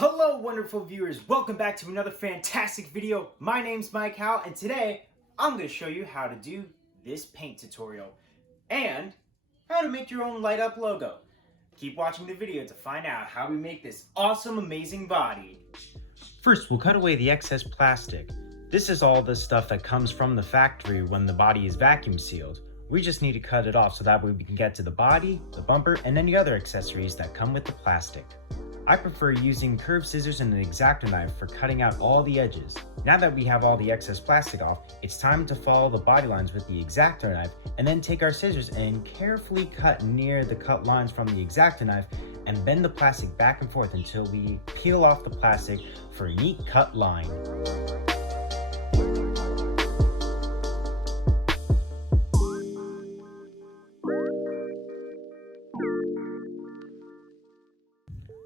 Hello wonderful viewers, welcome back to another fantastic video. My name's Mike Howell and today I'm going to show you how to do this paint tutorial and how to make your own light up logo. Keep watching the video to find out how we make this awesome amazing body. First, we'll cut away the excess plastic. This is all the stuff that comes from the factory when the body is vacuum sealed. We just need to cut it off so that way we can get to the body, the bumper, and any other accessories that come with the plastic. I prefer using curved scissors and an X-Acto knife for cutting out all the edges. Now that we have all the excess plastic off, it's time to follow the body lines with the X-Acto knife and then take our scissors and carefully cut near the cut lines from the X-Acto knife and bend the plastic back and forth until we peel off the plastic for a neat cut line.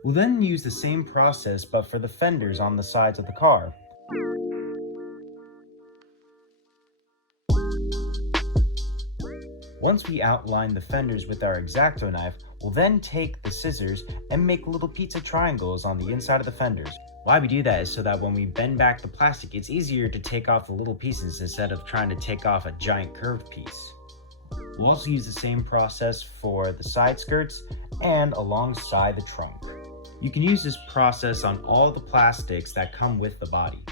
We'll then use the same process but for the fenders on the sides of the car. Once we outline the fenders with our X-Acto knife, we'll then take the scissors and make little pizza triangles on the inside of the fenders. Why we do that is so that when we bend back the plastic, it's easier to take off the little pieces instead of trying to take off a giant curved piece. We'll also use the same process for the side skirts and alongside the trunk. You can use this process on all the plastics that come with the body.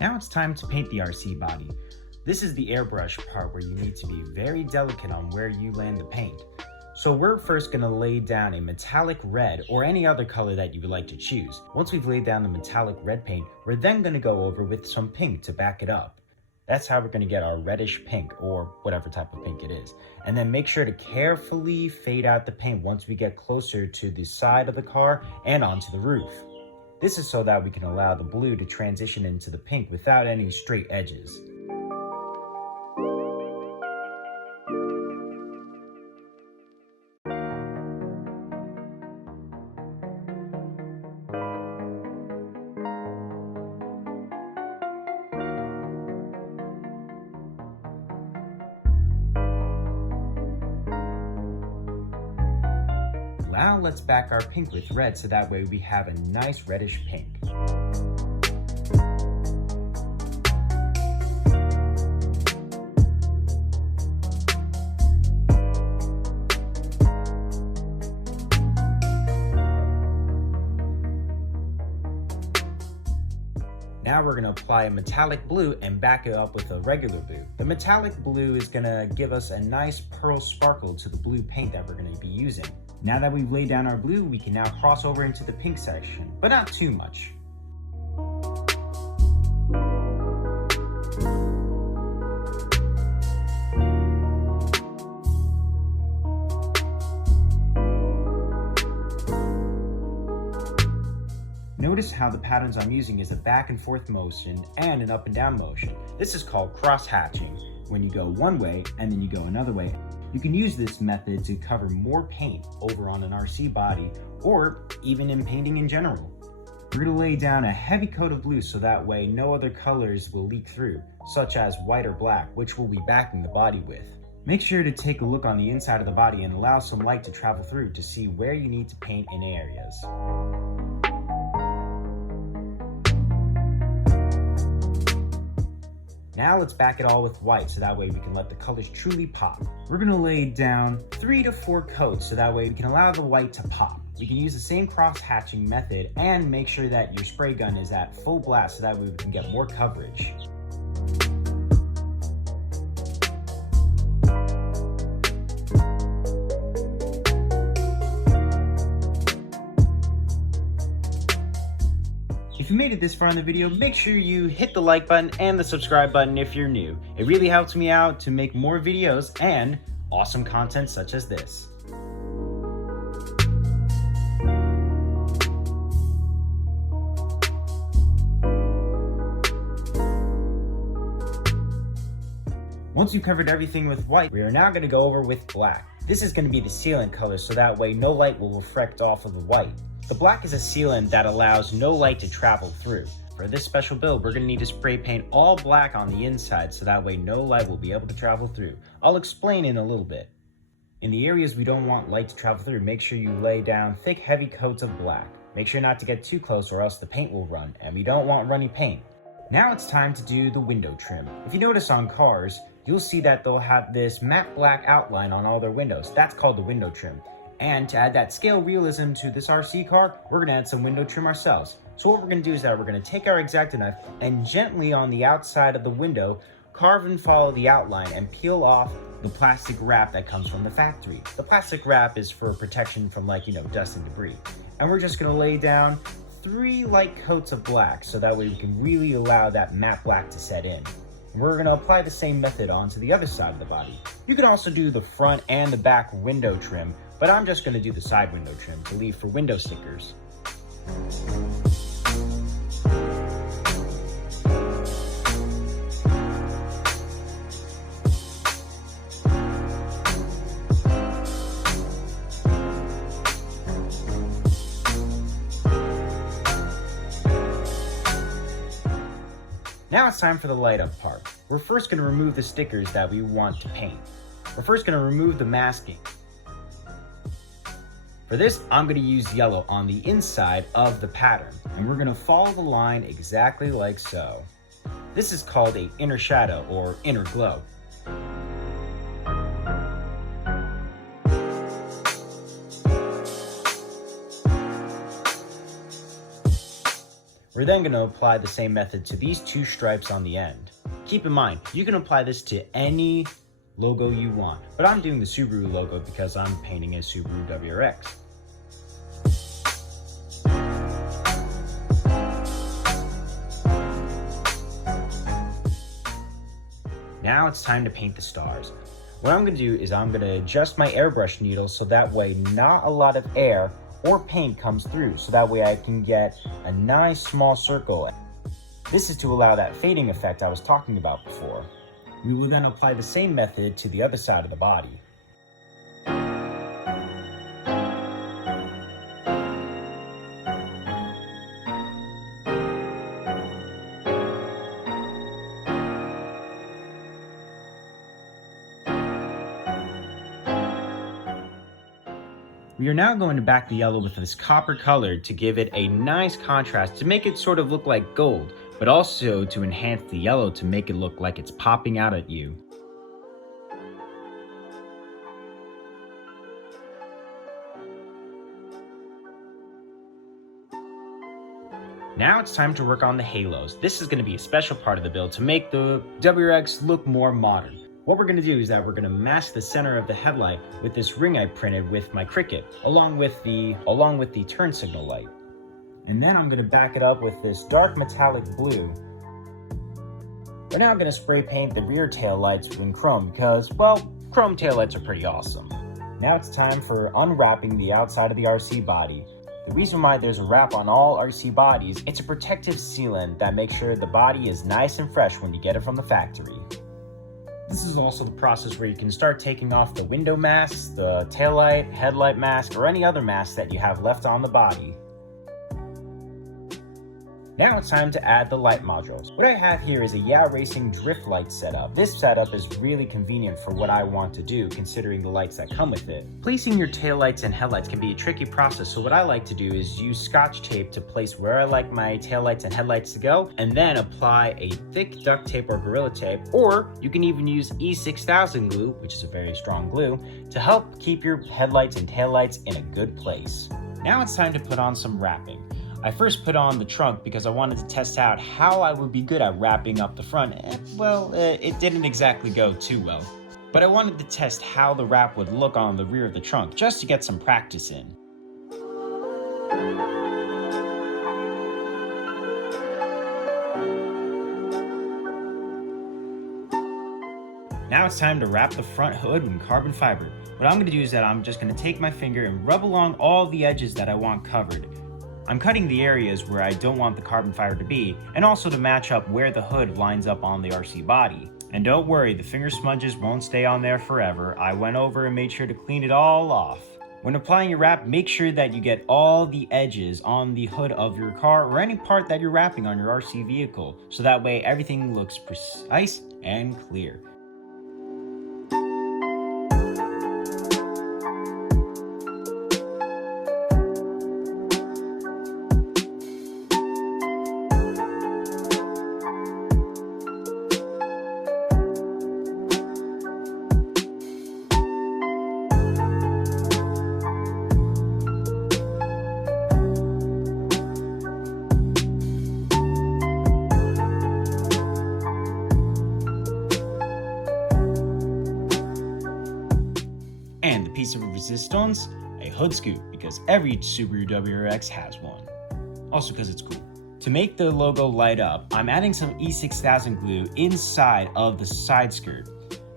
Now it's time to paint the RC body. This is the airbrush part where you need to be very delicate on where you land the paint. So we're first going to lay down a metallic red or any other color that you would like to choose. Once we've laid down the metallic red paint, we're then going to go over with some pink to back it up. That's how we're going to get our reddish pink, or whatever type of pink it is. And then make sure to carefully fade out the paint once we get closer to the side of the car and onto the roof. This is so that we can allow the blue to transition into the pink without any straight edges. Now let's back our pink with red so that way we have a nice reddish pink. Now we're going to apply a metallic blue and back it up with a regular blue. The metallic blue is going to give us a nice pearl sparkle to the blue paint that we're going to be using. Now that we've laid down our blue, we can now cross over into the pink section, but not too much. Notice how the patterns I'm using is a back and forth motion and an up and down motion. This is called cross hatching, when you go one way and then you go another way. You can use this method to cover more paint over on an RC body or even in painting in general. We're going to lay down a heavy coat of blue so that way no other colors will leak through, such as white or black, which we'll be backing the body with. Make sure to take a look on the inside of the body and allow some light to travel through to see where you need to paint in areas. Now let's back it all with white so that way we can let the colors truly pop. We're going to lay down 3 to 4 coats so that way we can allow the white to pop. We can use the same cross hatching method and make sure that your spray gun is at full blast so that way we can get more coverage. If you made it this far in the video, make sure you hit the like button and the subscribe button if you're new. It really helps me out to make more videos and awesome content such as this. Once you've covered everything with white, we are now going to go over with black. This is going to be the sealant color so that way no light will reflect off of the white. The black is a sealant that allows no light to travel through. For this special build, we're going to need to spray paint all black on the inside so that way no light will be able to travel through. I'll explain in a little bit. In the areas we don't want light to travel through, make sure you lay down thick, heavy coats of black. Make sure not to get too close or else the paint will run, and we don't want runny paint. Now it's time to do the window trim. If you notice on cars, you'll see that they'll have this matte black outline on all their windows. That's called the window trim. And to add that scale realism to this RC car, we're gonna add some window trim ourselves. So what we're gonna do is that we're gonna take our X-Acto knife and gently on the outside of the window, carve and follow the outline and peel off the plastic wrap that comes from the factory. The plastic wrap is for protection from dust and debris. And we're just gonna lay down 3 light coats of black so that way we can really allow that matte black to set in. We're gonna apply the same method onto the other side of the body. You can also do the front and the back window trim, but I'm just gonna do the side window trim to leave for window stickers. Now it's time for the light up part. We're first going to remove the stickers that we want to paint. We're first going to remove the masking. For this, I'm going to use yellow on the inside of the pattern, and we're going to follow the line exactly like so. This is called an inner shadow or inner glow. We're then going to apply the same method to these 2 stripes on the end. Keep in mind, you can apply this to any logo you want, but I'm doing the Subaru logo because I'm painting a Subaru WRX. Now it's time to paint the stars. What I'm going to do is I'm going to adjust my airbrush needle so that way not a lot of air or paint comes through, so that way I can get a nice small circle. This is to allow that fading effect I was talking about before. We will then apply the same method to the other side of the body. We are now going to back the yellow with this copper color to give it a nice contrast to make it sort of look like gold, but also to enhance the yellow to make it look like it's popping out at you. Now it's time to work on the halos. This is going to be a special part of the build to make the WRX look more modern. What we're going to do is that we're going to mask the center of the headlight with this ring I printed with my Cricut, along with the turn signal light. And then I'm going to back it up with this dark metallic blue. We're now going to spray paint the rear tail lights in chrome because, well, chrome tail lights are pretty awesome. Now it's time for unwrapping the outside of the RC body. The reason why there's a wrap on all RC bodies, it's a protective sealant that makes sure the body is nice and fresh when you get it from the factory. This is also the process where you can start taking off the window masks, the taillight, headlight mask, or any other mask that you have left on the body. Now it's time to add the light modules. What I have here is a Yeah Racing drift light setup. This setup is really convenient for what I want to do, considering the lights that come with it. Placing your taillights and headlights can be a tricky process, so what I like to do is use Scotch tape to place where I like my taillights and headlights to go, and then apply a thick duct tape or Gorilla Tape, or you can even use E6000 glue, which is a very strong glue, to help keep your headlights and taillights in a good place. Now it's time to put on some wrapping. I first put on the trunk because I wanted to test out how I would be good at wrapping up the front. It didn't exactly go too well. But I wanted to test how the wrap would look on the rear of the trunk, just to get some practice in. Now it's time to wrap the front hood in carbon fiber. What I'm going to do is that I'm just going to take my finger and rub along all the edges that I want covered. I'm cutting the areas where I don't want the carbon fiber to be, and also to match up where the hood lines up on the RC body. And don't worry, the finger smudges won't stay on there forever. I went over and made sure to clean it all off. When applying your wrap, make sure that you get all the edges on the hood of your car or any part that you're wrapping on your RC vehicle, so that way everything looks precise and clear. resistance, a hood scoop, because every Subaru WRX has one. Also because it's cool. To make the logo light up, I'm adding some E6000 glue inside of the side skirt.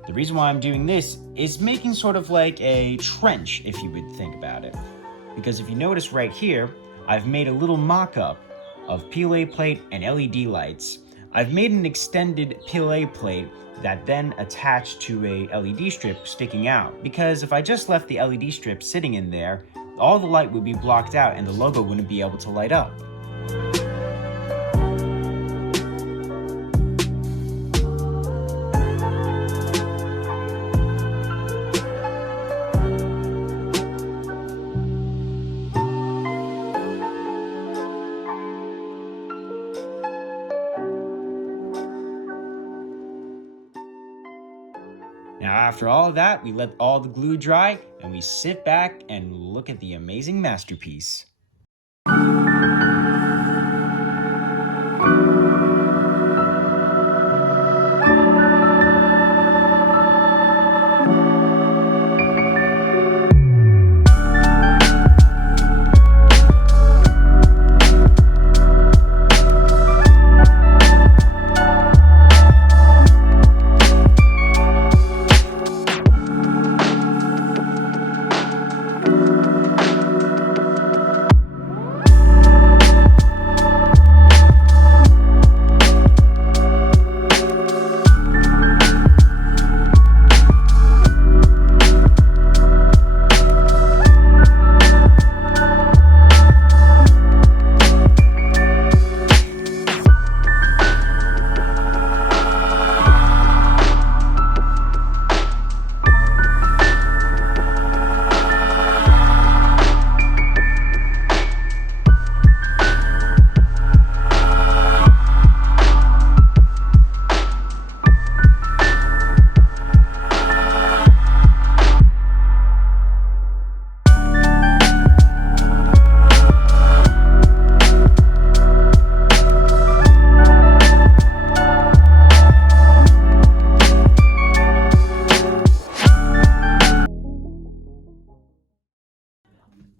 The reason why I'm doing this is making sort of like a trench, if you would think about it. Because if you notice right here, I've made a little mock-up of PLA plate and LED lights. I've made an extended PLA plate that then attached to a LED strip sticking out, because if I just left the LED strip sitting in there, all the light would be blocked out and the logo wouldn't be able to light up. Now after all of that, we let all the glue dry and we sit back and look at the amazing masterpiece.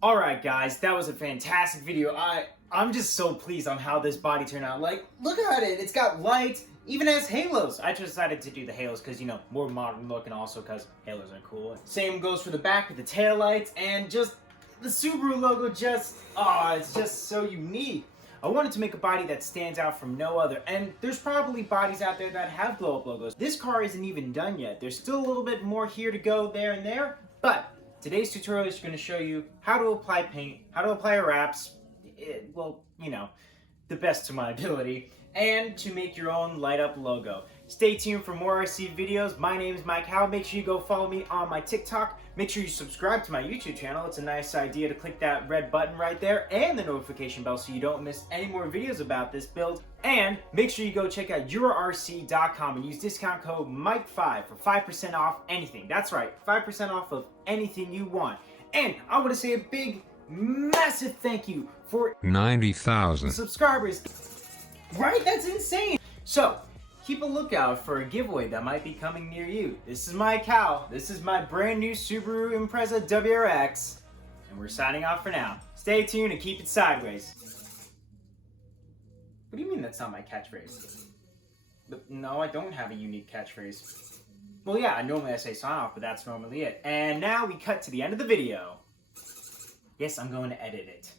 Alright guys, that was a fantastic video. I'm just so pleased on how this body turned out. Like, look at it, it's got lights, even has halos. I just decided to do the halos because, you know, more modern look and also because halos are cool. Same goes for the back with the tail lights and just the Subaru logo it's just so unique. I wanted to make a body that stands out from no other, and there's probably bodies out there that have blow-up logos. This car isn't even done yet. There's still a little bit more here to go there and there, but today's tutorial is going to show you how to apply paint, how to apply wraps, well, you know, the best to my ability, and to make your own light up logo. Stay tuned for more RC videos. My name is Mike Howell. Make sure you go follow me on my TikTok. Make sure you subscribe to my YouTube channel. It's a nice idea to click that red button right there and the notification bell so you don't miss any more videos about this build. And make sure you go check out EuroRC.com and use discount code Mike5 for 5% off anything. That's right, 5% off of anything you want. And I want to say a big, massive thank you for 90,000 subscribers. Right? That's insane. So, keep a lookout for a giveaway that might be coming near you. This is Mike Howell. This is my brand new Subaru Impreza WRX. And we're signing off for now. Stay tuned and keep it sideways. What do you mean that's not my catchphrase? But no, I don't have a unique catchphrase. Well, yeah, normally I say sign off, but that's normally it. And now we cut to the end of the video. Yes, I'm going to edit it.